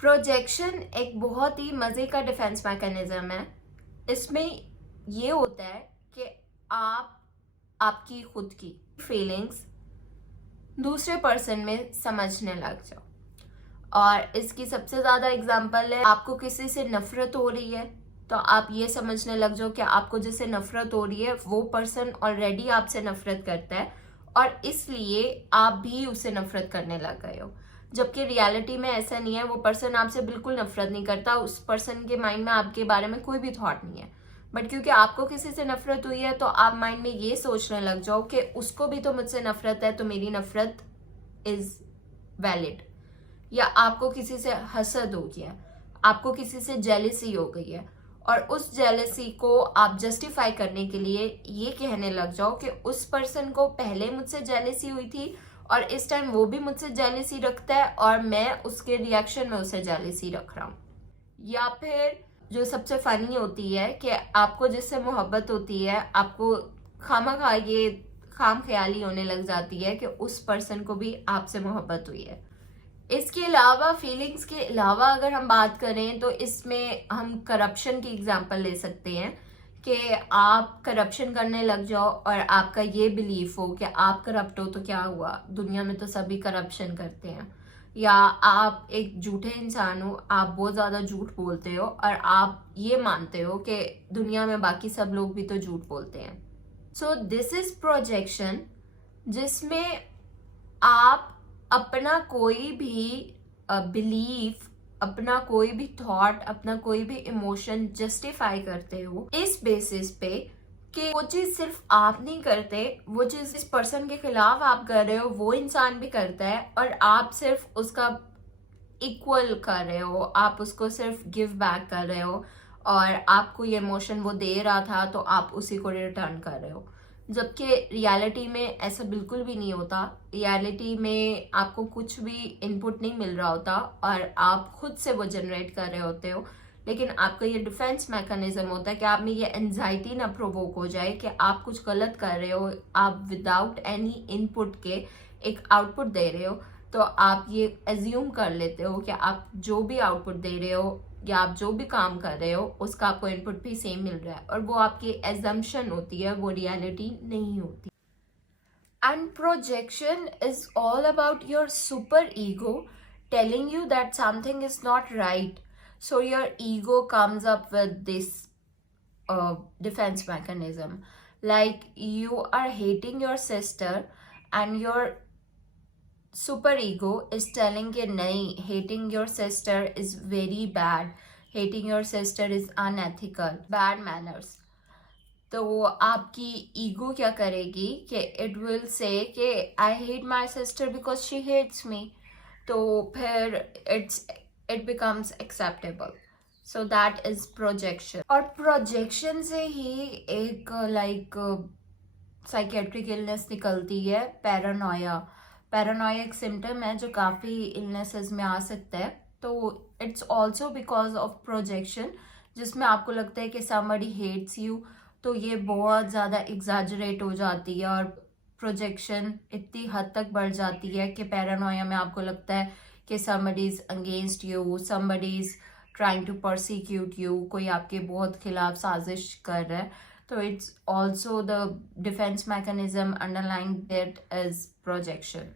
Projection एक बहुत ही मज़े का डिफेंस मैकेनिज्म है। इसमें ये होता है कि आप आपकी खुद की फीलिंग्स दूसरे पर्सन में समझने लग जाओ। और इसकी सबसे ज़्यादा एग्जांपल है, आपको किसी से नफरत हो रही है तो आप ये समझने लग जाओ कि आपको जिससे नफरत हो रही है वो पर्सन ऑलरेडी आपसे नफरत करता है और इसलिए आप भी उससे नफरत करने लग गए हो। जबकि रियलिटी में ऐसा नहीं है, वो पर्सन आपसे बिल्कुल नफरत नहीं करता, उस पर्सन के माइंड में आपके बारे में कोई भी थॉट नहीं है। बट क्योंकि आपको किसी से नफरत हुई है तो आप माइंड में ये सोचने लग जाओ कि उसको भी तो मुझसे नफरत है तो मेरी नफरत इज वैलिड। या आपको किसी से हसद हो गया, आपको किसी से जेलिसी हो गई है और उस जेलिसी को आप जस्टिफाई करने के लिए ये कहने लग जाओ कि उस पर्सन को पहले मुझसे जेलिसी हुई थी और इस टाइम वो भी मुझसे जेलिसी रखता है और मैं उसके रिएक्शन में उसे जेलिसी रख रहा हूँ। या फिर जो सबसे फनी होती है कि आपको जिससे मोहब्बत होती है, आपको खामखा ये खाम ख्याली होने लग जाती है कि उस पर्सन को भी आपसे मोहब्बत हुई है। इसके अलावा फीलिंग्स के अलावा अगर हम बात करें तो इसमें हम करप्शन की एग्जांपल ले सकते हैं कि आप करप्शन करने लग जाओ और आपका ये बिलीफ हो कि आप करप्ट हो तो क्या हुआ, दुनिया में तो सभी करप्शन करते हैं। या आप एक झूठे इंसान हो, आप बहुत ज़्यादा झूठ बोलते हो और आप ये मानते हो कि दुनिया में बाकी सब लोग भी तो झूठ बोलते हैं। सो दिस इज प्रोजेक्शन, जिसमें आप अपना कोई भी बिलीफ, अपना कोई भी थॉट, अपना कोई भी इमोशन जस्टिफाई करते हो इस बेसिस पे कि वो चीज सिर्फ आप नहीं करते, वो चीज इस पर्सन के खिलाफ आप कर रहे हो वो इंसान भी करता है और आप सिर्फ उसका इक्वल कर रहे हो, आप उसको सिर्फ गिव बैक कर रहे हो और आपको ये इमोशन वो दे रहा था तो आप उसी को रिटर्न कर रहे हो। जबकि रियलिटी में ऐसा बिल्कुल भी नहीं होता। रियलिटी में आपको कुछ भी इनपुट नहीं मिल रहा होता और आप खुद से वो जनरेट कर रहे होते हो। लेकिन आपका ये डिफेंस मैकेनिज्म होता है कि आप में ये एंजाइटी ना प्रोवोक हो जाए कि आप कुछ गलत कर रहे हो, आप विदाउट एनी इनपुट के एक आउटपुट दे रहे हो। तो आप ये एज्यूम कर लेते हो कि आप जो भी आउटपुट दे रहे हो या आप जो भी काम कर रहे हो उसका आपको इनपुट भी सेम मिल रहा है और वो आपकी एजम्पशन होती है, वो रियलिटी नहीं होती। And projection is all about your super ego telling you that something is not right. So your ego comes up with this defense mechanism. Like you are hating your sister and your super ego is telling कि नहीं, hating your sister is very bad, hating your sister is unethical, bad manners. तो आपकी ego क्या करेगी कि it will say कि I hate my sister because she hates me, तो फिर it becomes acceptable. So that is projection. और projection से ही एक साइकेट्रिक इलनेस निकलती है, पैरानोया। पैरानोया एक सिम्टम है जो काफ़ी इलनेसेस में आ सकता है। तो it's also because of projection, जिसमें आपको लगता है कि समबडी हेट्स यू, तो ये बहुत ज़्यादा एग्जैजरेट हो जाती है और प्रोजेक्शन इतनी हद तक बढ़ जाती है कि पैरानोया में आपको लगता है कि somebody is against you, somebody is trying to persecute you, कोई आपके बहुत खिलाफ साजिश कर रहा है। तो it's also the defense mechanism underlying that is projection.